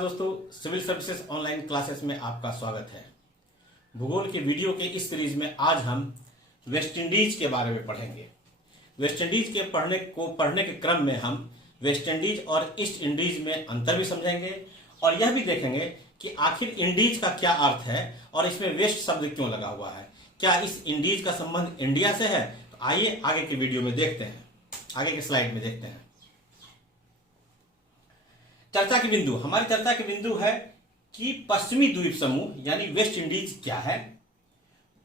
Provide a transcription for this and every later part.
दोस्तों, civil services online classes में आपका स्वागत है। भूगोल के वीडियो के इस सीरीज में आज हम वेस्ट इंडीज के बारे में पढ़ेंगे। वेस्ट इंडीज के पढ़ने के क्रम में हम वेस्ट इंडीज और ईस्ट इंडीज में अंतर भी समझेंगे और यह भी देखेंगे कि आखिर इंडीज का क्या अर्थ है और इसमें वेस्ट शब्द क्यों लगा हुआ है। क्या इस इंडीज का संबंध इंडिया से है? तो आइए आगे के वीडियो में देखते हैं, आगे के स्लाइड में देखते हैं। चर्चा के बिंदु, हमारी चर्चा के बिंदु है कि पश्चिमी द्वीप समूह यानी वेस्ट इंडीज क्या है,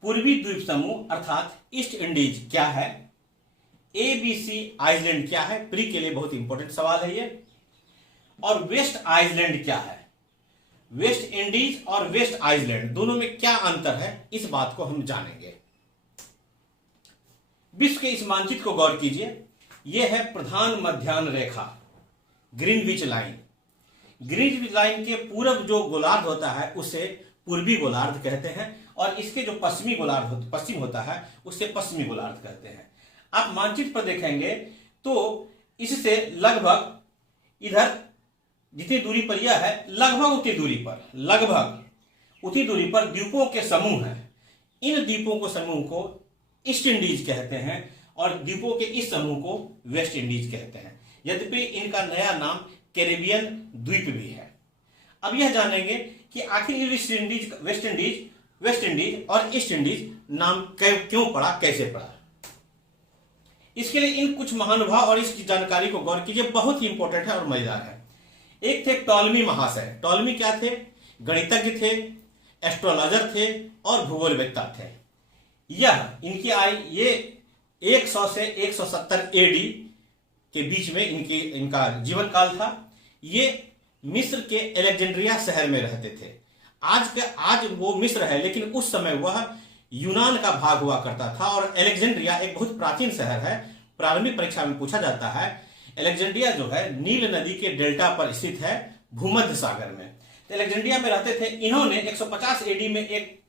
पूर्वी द्वीप समूह अर्थात ईस्ट इंडीज क्या है, एबीसी आइसलैंड क्या है, प्री के लिए बहुत इंपॉर्टेंट सवाल है ये, और वेस्ट आइसलैंड क्या है। वेस्ट इंडीज और वेस्ट आइसलैंड दोनों में क्या अंतर है, इस बात को हम जानेंगे। विश्व के इस मानचित्र को गौर कीजिए, यह है प्रधान मध्याह्न रेखा, ग्रीनविच लाइन। ग्रीनविच लाइन के पूरब जो गोलार्ध होता है उसे पूर्वी गोलार्ध कहते हैं और इसके जो पश्चिम होता है उसे पश्चिमी गोलार्ध कहते हैं। आप मानचित्र पर देखेंगे तो इससे लगभग इधर जितनी दूरी पर यह है, लगभग उतनी दूरी पर द्वीपों के समूह हैं। इन द्वीपों को समूह को ईस्ट इंडीज कहते हैं और द्वीपों के इस समूह को वेस्ट इंडीज कहते हैं, यद्यपि इनका नया नाम कैरेबियन द्वीप भी है। अब यह जानेंगे कि आखिर वेस्ट इंडीज और ईस्ट इंडीज नाम क्यों पड़ा, कैसे पड़ा। इसके लिए इन कुछ महानुभाव और इसकी जानकारी को गौर कीजिए, बहुत ही इंपॉर्टेंट है और मजेदार है। एक थे टॉलमी महाशय। टॉलमी क्या थे? गणितज्ञ थे, एस्ट्रोलॉजर थे और भूगोलवेत्ता थे। यह इनकी आयु ये 100 से 170 एडी के बीच में इनका जीवन काल था। ये मिस्र के अलेक्जेंड्रिया शहर में रहते थे। आज वो मिस्र है, लेकिन उस समय वह यूनान का भाग हुआ करता था और अलेक्जेंड्रिया एक बहुत प्राचीन शहर है। प्रारंभिक परीक्षा में पूछा जाता है, अलेक्जेंड्रिया जो है नील नदी के डेल्टा पर स्थित है, भूमध्य सागर में। तो अलेक्जेंड्रिया में रहते थे। इन्होंने 150 एडी में एक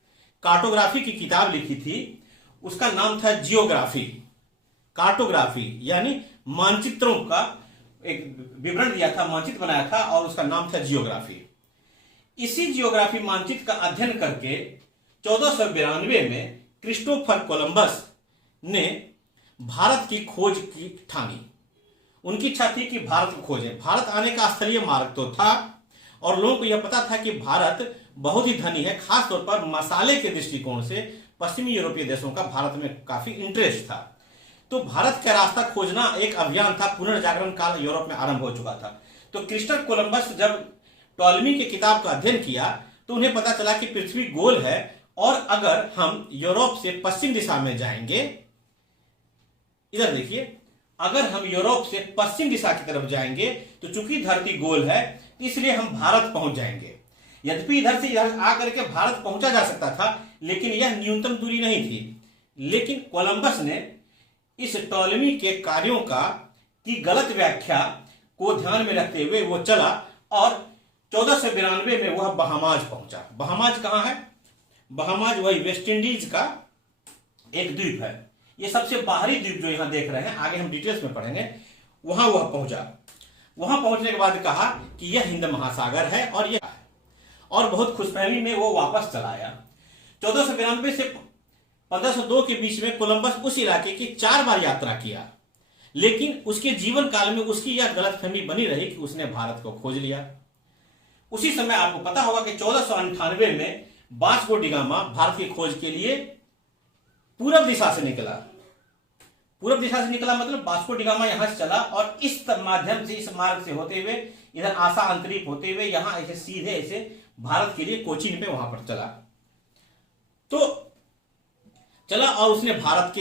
कार्टोग्राफी की किताब लिखी थी, उसका नाम था जियोग्राफी। कार्टोग्राफी यानी मानचित्रों का एक विवरण दिया था, मानचित्र बनाया था और उसका नाम था जियोग्राफी। इसी जियोग्राफी मानचित्र का अध्ययन करके 1492 में क्रिस्टोफर कोलंबस ने भारत की खोज की ठानी। उनकी इच्छा थी कि भारत को खोजें। भारत आने का स्थलीय मार्ग तो था और लोगों को यह पता था कि भारत बहुत ही धनी है, खासतौर पर मसाले के दृष्टिकोण से पश्चिमी यूरोपीय देशों का भारत में काफी इंटरेस्ट था। तो भारत का रास्ता खोजना एक अभियान था। पुनर्जागरण काल यूरोप में आरंभ हो चुका था। तो क्रिस्टोफर कोलंबस जब टॉलमी की किताब का अध्ययन किया तो उन्हें पता चला कि पृथ्वी गोल है और अगर हम यूरोप से पश्चिम दिशा में जाएंगे, इधर देखिए, अगर हम यूरोप से पश्चिम दिशा की तरफ जाएंगे तो चूंकि धरती गोल है इसलिए हम भारत पहुंच जाएंगे। यद्यपि इधर से इधर आकर के भारत पहुंचा जा सकता था, लेकिन यह न्यूनतम दूरी नहीं थी। लेकिन कोलंबस ने इस टॉलमी के कार्यों की गलत व्याख्या को ध्यान में रखते हुए वो चला और 1492 में वह बहामाज पहुंचा। बहामाज कहां है? बहामाज वही वेस्ट इंडीज का एक द्वीप है। ये सबसे बाहरी द्वीप जो यहां देख रहे हैं, आगे हम डिटेल्स में पढ़ेंगे। वहां वह पहुंचा। वहां पहुंचने के बाद कहा कि यह हिंद महासागर है और बहुत खुशफहमी में वो वापस चला आया। 1492 से 1502 के बीच में कोलंबस उस इलाके की 4 बार यात्रा किया, लेकिन उसके जीवन काल में उसकी यह गलतफहमी बनी रही कि उसने भारत को खोज लिया। उसी समय आपको पता होगा कि 1498 में वास्को डी गामा भारत की खोज के लिए पूरब दिशा से निकला। पूरब दिशा से निकला मतलब वास्को डी गामा यहां से चला और इस माध्यम से, इस मार्ग से होते हुए इधर आशा अंतरिप होते हुए यहां ऐसे सीधे ऐसे भारत के लिए कोचीन पे वहां पर चला। तो चला और उसने भारत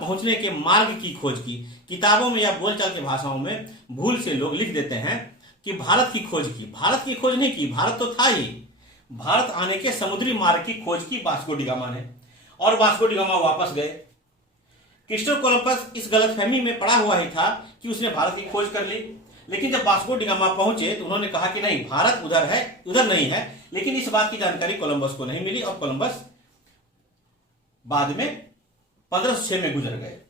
पहुंचने के मार्ग की खोज की। किताबों में या बोलचाल की भाषाओं में भूल से लोग लिख देते हैं कि भारत की खोज की। भारत की खोज नहीं की, भारत तो था ही। भारत आने के समुद्री मार्ग की खोज की वास्को डी गामा ने और वास्को डी गामा वापस गए। क्रिस्टोफर कोलंबस इस गलतफहमी में पड़ा हुआ ही था कि उसने भारत की खोज कर ली, लेकिन जब वास्को डी गामा पहुंचे तो उन्होंने कहा कि नहीं, भारत उधर है, उधर नहीं है। लेकिन इस बात की जानकारी कोलंबस को नहीं मिली और कोलंबस बाद में 1506 में गुजर गए।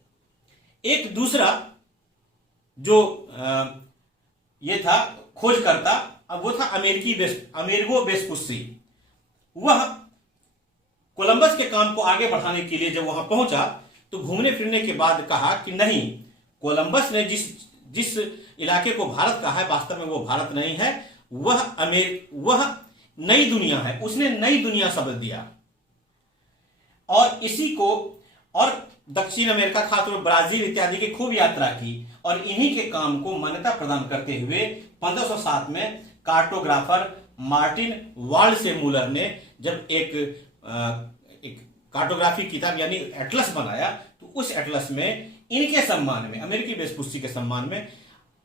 एक दूसरा जो ये था खोजकर्ता, अब वो था अमेरिगो वेस्पुस्सी। वह कोलंबस के काम को आगे बढ़ाने के लिए जब वहां पहुंचा तो घूमने फिरने के बाद कहा कि नहीं, कोलंबस ने जिस इलाके को भारत कहा है वास्तव में वो भारत नहीं है, वह नई दुनिया है। उसने नई दुनिया शब्द दिया और इसी को और दक्षिण अमेरिका खासतौर ब्राजील इत्यादि की खूब यात्रा की और इन्हीं के काम को मान्यता प्रदान करते हुए 1507 में कार्टोग्राफर मार्टिन वाल्ड से मूलर ने जब एक कार्टोग्राफी किताब यानी एटलस बनाया तो उस एटलस में इनके सम्मान में, अमेरिकी वेस्पुस्सी के सम्मान में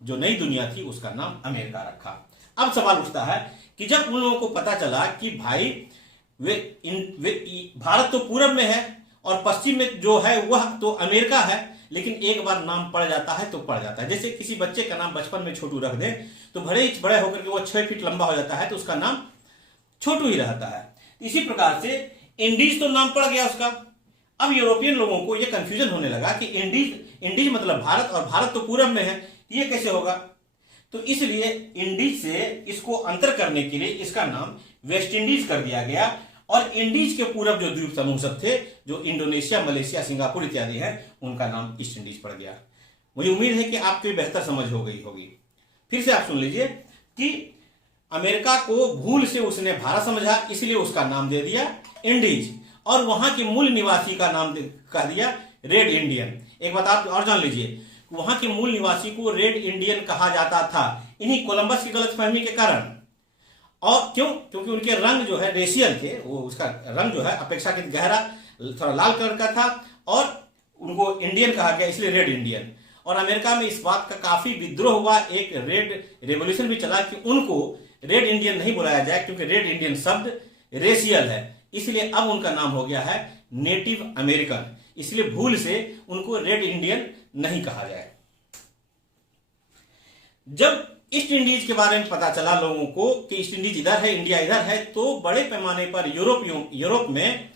जो नई दुनिया थी उसका नाम अमेरिका रखा। अब सवाल उठता है कि जब उन लोगों को पता चला कि भाई भारत तो पूरब में है और पश्चिम में जो है वह तो अमेरिका है, लेकिन एक बार नाम पड़ जाता है तो पड़ जाता है। जैसे किसी बच्चे का नाम बचपन में छोटू रख दे तो बड़े होकर के वो 6 फीट लंबा हो जाता है तो उसका नाम छोटू ही रहता है। इसी प्रकार से इंडीज तो नाम पड़ गया उसका। अब यूरोपियन लोगों को यह कंफ्यूजन होने लगा कि इंडीज मतलब भारत और भारत तो पूरब में है, ये कैसे होगा। तो इसलिए इंडीज से इसको अंतर करने के लिए इसका नाम वेस्ट इंडीज कर दिया गया और इंडीज के पूरब जो द्वीप समूह सब थे जो इंडोनेशिया, मलेशिया, सिंगापुर इत्यादि हैं उनका नाम ईस्ट इंडीज पड़ गया। मुझे उम्मीद है कि आपको बेहतर समझ हो गई होगी। फिर से आप सुन लीजिए कि अमेरिका को भूल से उसने भारत समझा इसलिए उसका नाम दे दिया इंडीज और वहां के मूल निवासी का नाम कह दिया रेड इंडियन। एक बात आप और जान लीजिए, वहां के मूल निवासी को रेड इंडियन कहा जाता था इन्हीं कोलंबस की गलतफहमी के कारण। और क्यों? क्योंकि उनके रंग जो है रेशियल थे, वो उसका रंग जो है अपेक्षाकृत गहरा थोड़ा लाल कलर का था और उनको इंडियन कहा गया इसलिए रेड इंडियन। और अमेरिका में इस बात का काफी विद्रोह हुआ, एक रेड रेवोल्यूशन भी चला कि उनको रेड इंडियन नहीं बुलाया जाए क्योंकि रेड इंडियन शब्द रेशियल है, इसलिए अब उनका नाम हो गया है नेटिव अमेरिकन, इसलिए भूल से उनको रेड इंडियन नहीं कहा जाए। जब ईस्ट इंडीज के बारे में पता चला लोगों को कि ईस्ट इंडीज इधर है, इंडिया इधर है, तो बड़े पैमाने पर यूरोप में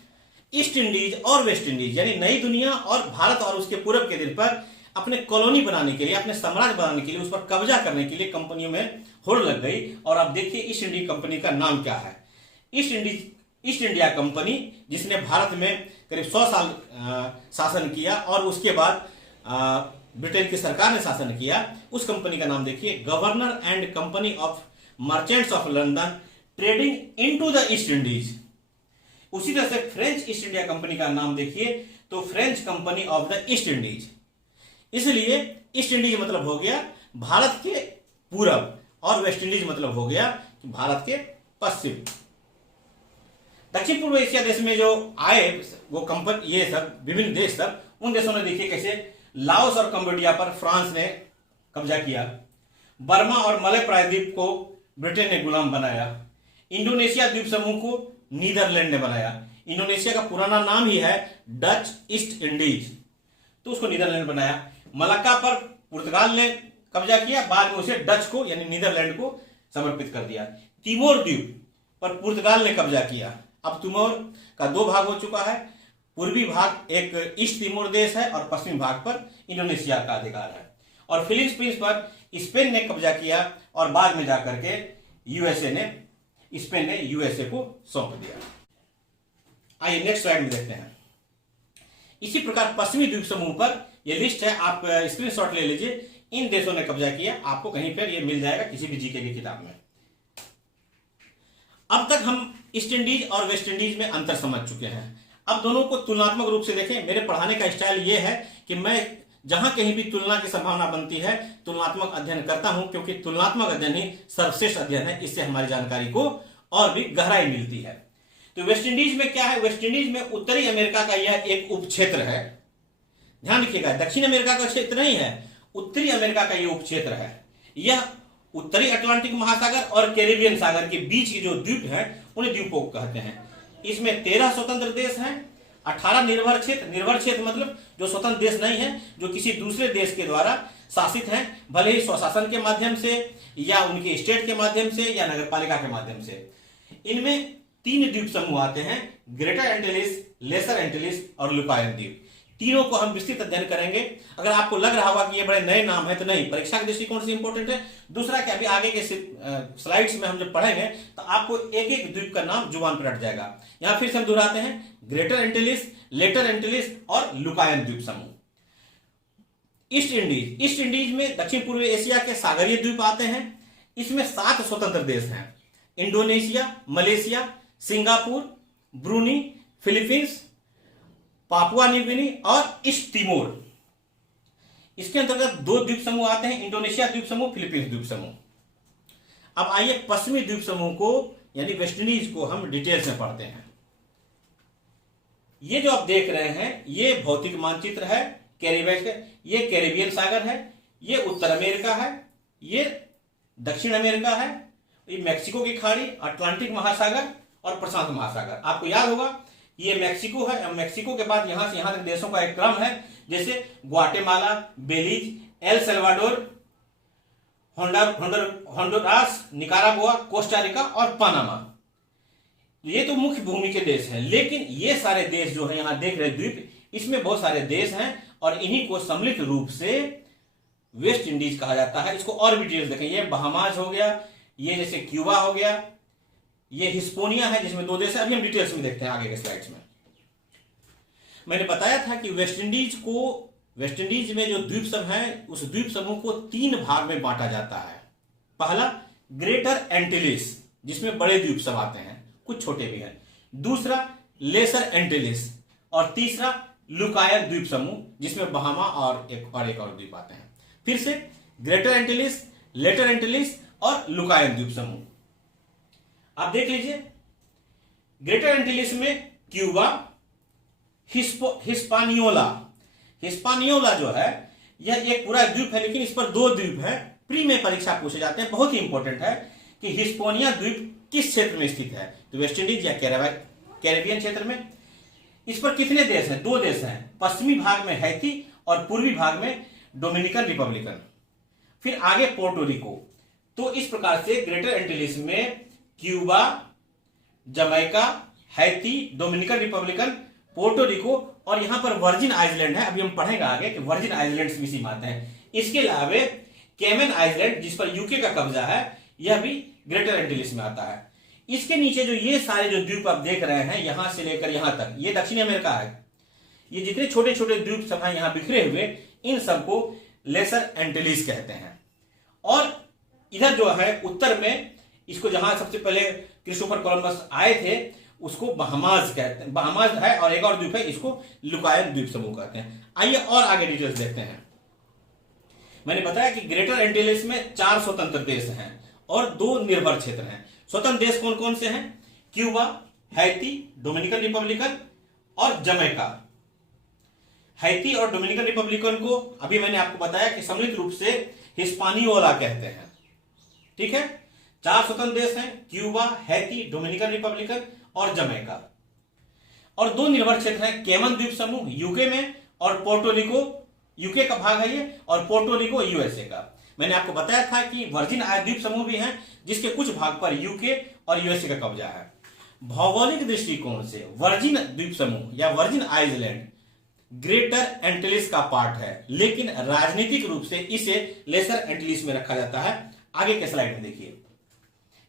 ईस्ट इंडीज और वेस्ट इंडीज यानी नई दुनिया और भारत और उसके पूरब के दिल पर अपने कॉलोनी बनाने के लिए, अपने साम्राज्य बनाने के लिए, उस पर कब्जा करने के लिए कंपनियों में होड़ लग गई। और अब देखिए ईस्ट इंडिया कंपनी का नाम क्या है। ईस्ट इंडिया कंपनी जिसने भारत में करीब 100 साल शासन किया और उसके बाद ब्रिटेन की सरकार ने शासन किया, उस कंपनी का नाम देखिए governor and company of merchants of London trading into the east Indies. उसी तरह से फ्रेंच ईस्ट इंडिया कंपनी का नाम देखिए तो French company of the east Indies. इसलिए ईस्ट इंडीज मतलब हो गया भारत के पूरब और वेस्ट इंडीज मतलब हो गया भारत के पश्चिम। दक्षिण पूर्व एशिया देश में जो आए वो कंपनी, ये सब विभिन्न देश सब, उन देशों ने देखिए कैसे लाओस और कंबोडिया पर फ्रांस ने कब्जा किया, बर्मा और मलय प्रायद्वीप को ब्रिटेन ने गुलाम बनाया, इंडोनेशिया द्वीप समूह को नीदरलैंड ने बनाया। इंडोनेशिया का पुराना नाम ही है डच ईस्ट इंडीज, तो उसको नीदरलैंड बनाया। मलक्का पर पुर्तगाल ने कब्जा किया, बाद में उसे डच को यानी नीदरलैंड को समर्पित कर दिया। तिमोर द्वीप पर पुर्तगाल ने कब्जा किया। अब तिमोर का 2 भाग हो चुका है, पूर्वी भाग एक ईस्ट तिमोर देश है और पश्चिमी भाग पर इंडोनेशिया का अधिकार है। और फिलीपींस पर स्पेन ने कब्जा किया और बाद में जाकर के स्पेन ने यूएसए को सौंप दिया। आइए नेक्स्ट स्लाइड में देखते हैं। इसी प्रकार पश्चिमी द्वीप समूह पर यह लिस्ट है, आप स्क्रीनशॉट ले लीजिए। इन देशों ने कब्जा किया, आपको कहीं पर यह मिल जाएगा किसी भी जीके की किताब में। अब तक हम ईस्ट इंडीज और वेस्ट इंडीज में अंतर समझ चुके हैं। अब दोनों को तुलनात्मक रूप से देखें। मेरे पढ़ाने का स्टाइल यह है कि मैं जहां कहीं भी तुलना की संभावना बनती है तुलनात्मक अध्ययन करता हूं, क्योंकि तुलनात्मक अध्ययन ही सर्वश्रेष्ठ अध्ययन है। इससे हमारी जानकारी को और भी गहराई मिलती है। तो वेस्ट इंडीज में क्या है? वेस्ट इंडीज में उत्तरी अमेरिका का यह एक उप क्षेत्र है। ध्यान रखिएगा, दक्षिण अमेरिका का क्षेत्र नहीं है, उत्तरी अमेरिका का यह उप क्षेत्र है। यह उत्तरी अटलांटिक महासागर और कैरिबियन सागर के बीच के जो द्वीप हैं उन्हें द्वीपों को कहते हैं। इसमें 13 स्वतंत्र देश हैं, 18 निर्भर क्षेत्र। निर्भर क्षेत्र मतलब जो स्वतंत्र देश नहीं है, जो किसी दूसरे देश के द्वारा शासित हैं, भले ही स्वशासन के माध्यम से या उनके स्टेट के माध्यम से या नगरपालिका के माध्यम से। इनमें 3 द्वीप समूह आते हैं, ग्रेटर एंटिलिस, लेसर एंटिलिस और लुकायन द्वीप। तीनों को हम विस्तृत अध्ययन करेंगे। अगर आपको लग रहा होगा कि ये बड़े नए नाम है तो नहीं, परीक्षा के दृष्टिकोण से इंपॉर्टेंट है। दूसरा कि अभी आगे के स्लाइड्स में हम जब पढ़ेंगे तो आपको एक एक द्वीप का नाम जुबान पर अट जाएगा। यहां फिर से हम दोहराते हैं, ग्रेटर एंटिलिस, लेटर एंटिलिस और लुकायन द्वीप समूह। ईस्ट इंडीज, ईस्ट इंडीज में दक्षिण पूर्वी एशिया के सागरीय द्वीप आते हैं। इसमें 7 स्वतंत्र देश हैं, Indonesia, Malaysia, Singapore, Bruny, Philippines, Papua New Guinea और ईस्ट तिमोर। इसके अंतर्गत 2 द्वीप समूह आते हैं, इंडोनेशिया द्वीप समूह, फिलीपींस द्वीप समूह। अब आइए पश्चिमी द्वीप समूह को यानी वेस्ट इंडीज को हम डिटेल्स में पढ़ते हैं। ये जो आप देख रहे हैं ये भौतिक मानचित्र है कैरिबियन का। ये कैरिबियन सागर है, ये उत्तर अमेरिका है, ये दक्षिण अमेरिका है, ये मैक्सिको की खाड़ी, अटलांटिक महासागर और प्रशांत महासागर। आपको याद होगा ये मैक्सिको है, मैक्सिको के बाद यहां से यहां तक देशों का एक क्रम है, जैसे Guatemala, Belize, El Salvador, Honduras, Nicaragua, Costa Rica और पनामा। ये तो मुख्य भूमि के देश हैं, लेकिन ये सारे देश जो है यहां देख रहे द्वीप, इसमें बहुत सारे देश हैं और इन्हीं को सम्मिलित रूप से वेस्ट इंडीज कहा जाता है। इसको और भी डिटेल्स देखें, ये बहामास हो गया, ये जैसे क्यूबा हो गया, ये हिस्पोनिया है जिसमें 2 देश है। अभी हम डिटेल्स में देखते हैं आगे के स्लाइड्स में। मैंने बताया था कि वेस्ट इंडीज में जो द्वीप समूह है उस द्वीप समूह को 3 भाग में बांटा जाता है। पहला ग्रेटर एंटिलिस जिसमें बड़े द्वीप समूह आते हैं, कुछ छोटे भी हैं। दूसरा लेसर एंटिलिस और तीसरा लुकायन द्वीप समूह जिसमें बहामा और एक और द्वीप आते हैं। फिर से ग्रेटर एंटिलिस, लेटर एंटिलिस और लुकायन द्वीप समूह। आप देख लीजिए, ग्रेटर एंटिलिस में क्यूबा, हिस्पानियोला जो है यह एक पूरा द्वीप है, लेकिन इस पर 2 द्वीप है। प्री में परीक्षा पूछे जाते हैं, बहुत ही इंपॉर्टेंट है कि हिस्पोनिया द्वीप किस क्षेत्र में स्थित है, तो वेस्ट इंडीज या कैरेबियन क्षेत्र में। इस पर कितने देश हैं? 2 देश हैं, पश्चिमी भाग में हैती और पूर्वी भाग में डोमिनिकन रिपब्लिकन। फिर आगे पोर्टो रिको। तो इस प्रकार से ग्रेटर एंटिलिस में Cuba, Jamaica, Haiti, Dominican Republican, Puerto Rico और यहां पर वर्जिन आइलैंड है। अभी हम पढ़ेंगे आगे कि वर्जिन आइलैंड्स भी इसी आते हैं। इसके अलावा कैमन आइलैंड जिस पर यूके का कब्जा है यह भी ग्रेटर एंटिलिस में आता है। इसके नीचे जो ये सारे जो द्वीप आप देख रहे हैं यहां से लेकर यहां तक, ये दक्षिण अमेरिका है। ये जितने छोटे छोटे द्वीप सब हैं यहां बिखरे हुए, इन सबको लेसर एंटिलिस कहते हैं। और इधर जो है उत्तर में इसको जहां सबसे पहले क्रिस्टोफर कोलंबस आए थे उसको बहामास कहते हैं, बहामास है, और एक और द्वीप है इसको लुकायन द्वीप समूह कहते हैं। आइए और आगे डिटेल्स देखते हैं। मैंने बताया कि ग्रेटर एंटिलिस में 4 स्वतंत्र देश हैं और 2 निर्भर क्षेत्र हैं। स्वतंत्र देश कौन कौन से हैं? क्यूबा, हैती, डोमिनिकन रिपब्लिकन और जमैका। हैती और डोमिनिकन रिपब्लिकन को अभी मैंने आपको बताया कि सम्मिलित रूप से हिस्पानियोला कहते हैं। ठीक है, 4 स्वतंत्र देश हैं, क्यूबा, हैती, डोमिनिकन रिपब्लिकन और जमैका। और 2 निर्भर क्षेत्र हैं, कैमन द्वीप समूह यूके में और पोर्टो रिको, यूके का भाग है ये, और पोर्टो रिको यूएसए का। मैंने आपको बताया था कि वर्जिन द्वीप समूह भी हैं जिसके कुछ भाग पर यूके और यूएसए का कब्जा है। भौगोलिक दृष्टिकोण से वर्जिन द्वीप समूह या वर्जिन आइलैंड ग्रेटर एंटिलिस का पार्ट है, लेकिन राजनीतिक रूप से इसे लेसर एंटिलिस में रखा जाता है। आगे के स्लाइड में देखिए,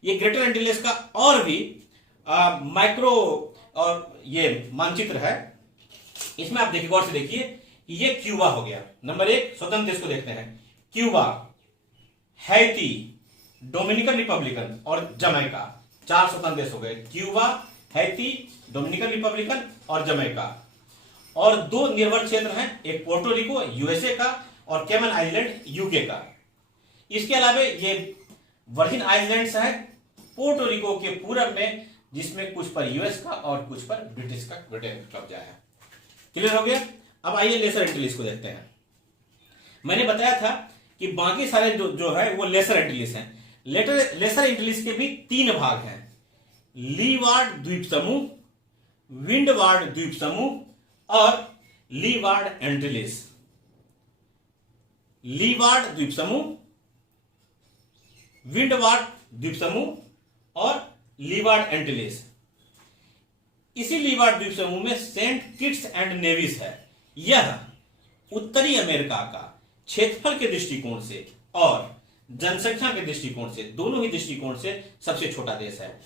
ये ग्रेटर एंटिलिस का और भी माइक्रो और ये मानचित्र है। इसमें आप देखिए, गौर से देखिए, ये क्यूबा हो गया नंबर 1 स्वतंत्र देश को देखते हैं। क्यूबा, हैती, डोमिनिकन रिपब्लिकन और जमैका, 4 स्वतंत्र देश हो गए। क्यूबा, हैती, डोमिनिकन रिपब्लिकन और जमैका। और 2 निर्भर क्षेत्र हैं, एक पोर्टो रिको यूएसए का और कैमन आइलैंड यूके का। इसके अलावा ये वर्जिन आइलैंड्स है पोर्टो रिको के पूरब में, जिसमें कुछ पर यूएस का और कुछ पर ब्रिटिश का, ब्रिटेन का कब्जा है। क्लियर हो गया? अब आइए लेसर एंटिलिस को देखते हैं। मैंने बताया था कि बाकी सारे जो है वो लेसर एंटिलिस हैं। लेसर एंटिलिस के भी 3 भाग हैं, लीवार्ड द्वीप समूह, विंडवार्ड द्वीप समूह और लीवार्ड एंटिलिस। लीवार्ड द्वीप समूह, विंडवार्ड द्वीप समूह और लीवार्ड एंटिलिस। इसी लीवार्ड द्वीप समूह में सेंट किट्स एंड नेविस है। यह उत्तरी अमेरिका का क्षेत्रफल के दृष्टिकोण से और जनसंख्या के दृष्टिकोण से, दोनों ही दृष्टिकोण से सबसे छोटा देश है।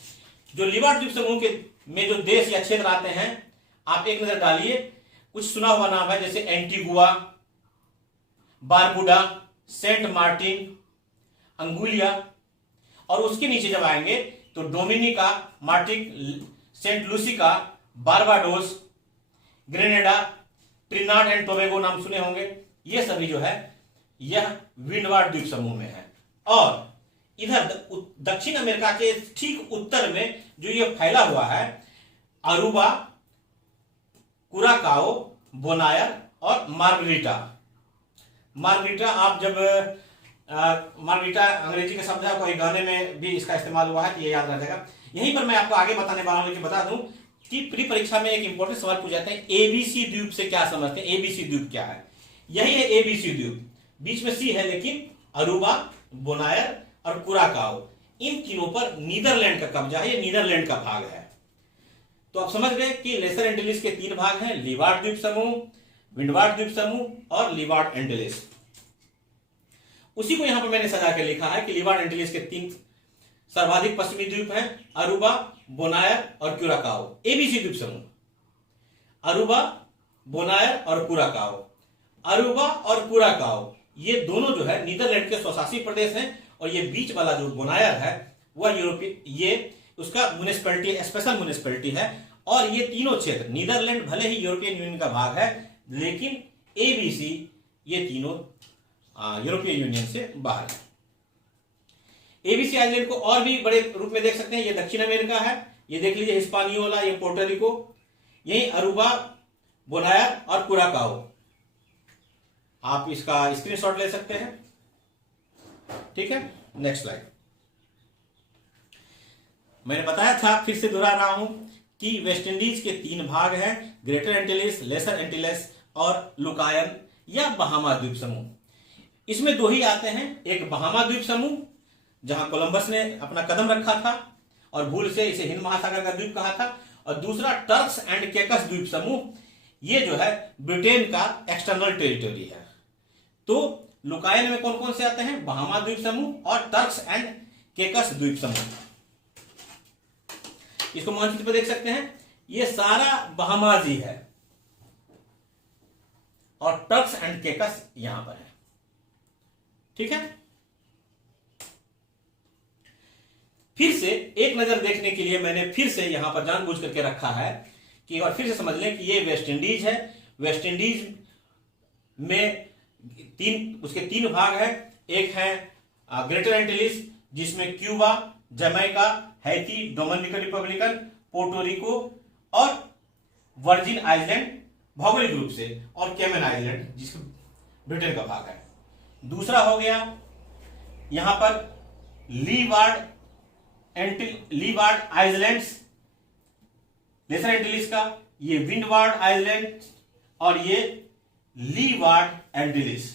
जो लीवार्ड द्वीप समूह के में जो देश या क्षेत्र आते हैं, आप एक नजर डालिए। कुछ सुना हुआ नाम है, जैसे Antigua, Barbuda, Saint Martin, Anguilla, और उसके नीचे जब आएंगे तो Dominica, Martinique, Saint Lucia, Barbados, Grenada, Trinidad and Tobago नाम सुने होंगे। ये सभी जो है यह विंडवार्ड द्वीप समूह में है। और इधर दक्षिण अमेरिका के ठीक उत्तर में जो ये फैला हुआ है, अरूबा, कुराकाओ, बोनायर और मार्गरीटा। मार्गरीटा, आप जब मार्गरीटा अंग्रेजी का शब्द है, कोई गाने में भी इसका इस्तेमाल हुआ है, तो ये याद रह जाएगा। यहीं पर मैं आपको आगे बताने वाला हूं, लेकिन बता दूं कि प्री परीक्षा में एक इंपॉर्टेंट सवाल पूछ जाते हैं, एबीसी द्वीप से क्या समझते हैं? एबीसी द्वीप क्या है? यही है एबीसी द्वीप, बीच में सी है, लेकिन अरूबा, बोनायर और कुराकाओ, इन तीनों पर नीदरलैंड का कब्जा है, ये नीदरलैंड का भाग है। तो आप समझ गए कि लेसर एंटिलीज के 3 भाग हैं, लीवार्ड द्वीप समूह, विंडवार्ड द्वीप समूह और लीवार्ड एंटिलीज। उसी को यहां पर मैंने सजा के लिखा है कि लीवार्ड एंटिलीज के 3 सर्वाधिक पश्चिमी द्वीप हैं, अरूबा, बोनायर और क्यूराकाओ। एबीसी द्वीप समूह, अरूबा, बोनायर और कुराकाओ। अरूबा और कुराकाओ ये दोनों जो है नीदरलैंड के स्वशासी प्रदेश हैं, और ये बीच वाला जो बोनायर है वह यूरोपीय, ये उसका म्युनिसिपैलिटी, स्पेशल म्युनिसिपैलिटी है। और ये तीनों क्षेत्र, नीदरलैंड भले ही यूरोपियन यूनियन का भाग है, लेकिन एबीसी ये तीनों यूरोपीय यूनियन से बाहर है। एबीसी आइलैंड को और भी बड़े रूप में देख सकते हैं, ये दक्षिण अमेरिका है, ये देख लीजिए हिस्पानियोला, ये पोर्टोरिको, यही अरूबा, बोनायर और कुराकाओ। आप इसका स्क्रीनशॉट ले सकते हैं, ठीक है। Next slide. मैंने बताया था, फिर से दोहरा रहा हूं कि वेस्ट इंडीज के 3 भाग हैं, ग्रेटर एंटिलीज, लेसर एंटिलेस और लुकायन या बहामा द्वीप समूह। इसमें 2 ही आते हैं, एक बहामा द्वीप समूह जहां कोलंबस ने अपना कदम रखा था और भूल से इसे हिंद महासागर का द्वीप कहा था, और दूसरा टर्क्स एंड कैकस द्वीप समूह, ये जो है ब्रिटेन का एक्सटर्नल टेरिटरी है। तो लुकायन में कौन कौन से आते हैं? बहामा द्वीप समूह और टर्क्स एंड केकस द्वीप समूह। इसको मानचित्र पर देख सकते हैं, ये सारा बहामाजी है और टर्क्स एंड केकस यहां पर है, ठीक है। फिर से एक नजर देखने के लिए मैंने फिर से यहां पर जानबूझ करके रखा है कि, और फिर से समझ लें कि ये वेस्ट इंडीज है। वेस्ट इंडीज में उसके 3 भाग हैं, एक है ग्रेटर एंटिलीज जिसमें Cuba, Jamaica, Haiti, Dominican Republican, Puerto Rico और वर्जिन आइलैंड भौगोलिक रूप से, और कैमन आइलैंड जिसका ब्रिटेन का भाग है। दूसरा हो गया यहां पर लीवार्ड आइलैंड्स, लेसर एंटिलीज का, ये विंडवार्ड आइलैंड और ये लीवार्ड एंटिलीज।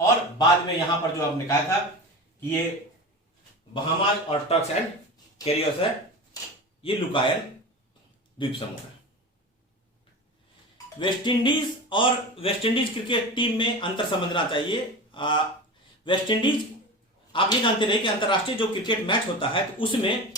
और बाद में यहां पर जो आपने कहा था कि ये बहामास और टर्क्स एंड कैरियस है, ये लुकायन द्वीप समूह है। वेस्ट इंडीज और वेस्ट इंडीज क्रिकेट टीम में अंतर समझना चाहिए। वेस्ट इंडीज, आप ये जानते रहे कि अंतरराष्ट्रीय जो क्रिकेट मैच होता है तो उसमें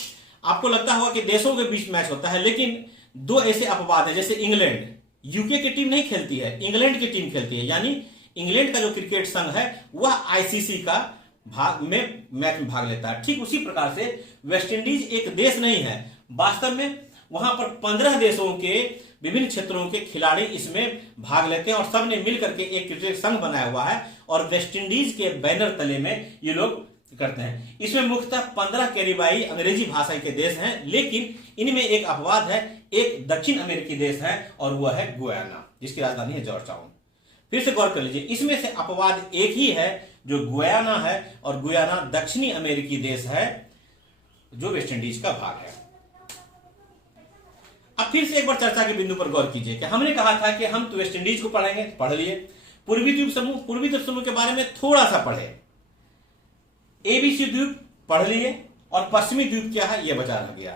आपको लगता होगा कि देशों के बीच मैच होता है, लेकिन 2 ऐसे अपवाद है, जैसे इंग्लैंड, यूके की टीम नहीं खेलती है, इंग्लैंड की टीम खेलती है, यानी इंग्लैंड का जो क्रिकेट संघ है वह आईसीसी का मैच में भाग लेता है। ठीक उसी प्रकार से वेस्ट इंडीज एक देश नहीं है, वास्तव में वहां पर 15 देशों के विभिन्न क्षेत्रों के खिलाड़ी इसमें भाग लेते हैं और सब ने मिलकर के एक क्रिकेट संघ बनाया हुआ है और वेस्ट इंडीज के बैनर तले में ये लोग करते हैं। इसमें मुख्यतः 15 कैरिबाई अंग्रेजी भाषा के देश हैं, लेकिन इनमें एक अपवाद है, एक दक्षिण अमेरिकी देश है और वह है गुयाना, जिसकी राजधानी है जॉर्ज टाउन। फिर से गौर कर लीजिए, इसमें से अपवाद एक ही है जो गुयाना है, और गुयाना दक्षिणी अमेरिकी देश है जो वेस्ट इंडीज का भाग है। अब फिर से एक बार चर्चा के बिंदु पर गौर कीजिए कि हमने कहा था कि हम तो वेस्ट इंडीज को पढ़ेंगे, पढ़ लिए। पूर्वी द्वीप समूह के बारे में थोड़ा सा पढ़े, एबीसी द्वीप पढ़ लिए, और पश्चिमी द्वीप क्या है यह बचा रह गया।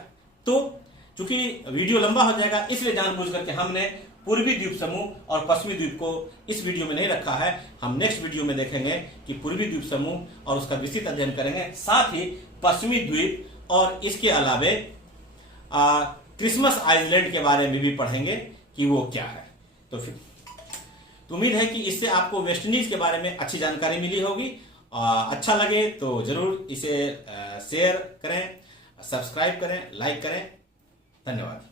तो चूंकि वीडियो लंबा हो जाएगा, इसलिए जानबूझ करके हमने पूर्वी द्वीप समूह और पश्चिमी द्वीप को इस वीडियो में नहीं रखा है। हम नेक्स्ट वीडियो में देखेंगे कि पूर्वी द्वीप समूह और उसका विस्तृत अध्ययन करेंगे, साथ ही पश्चिमी द्वीप और इसके अलावे क्रिसमस आइलैंड के बारे में भी पढ़ेंगे कि वो क्या है। तो फिर उम्मीद है कि इससे आपको वेस्ट इंडीज के बारे में अच्छी जानकारी मिली होगी। अच्छा लगे तो जरूर इसे शेयर करें, सब्सक्राइब करें, लाइक करें। धन्यवाद।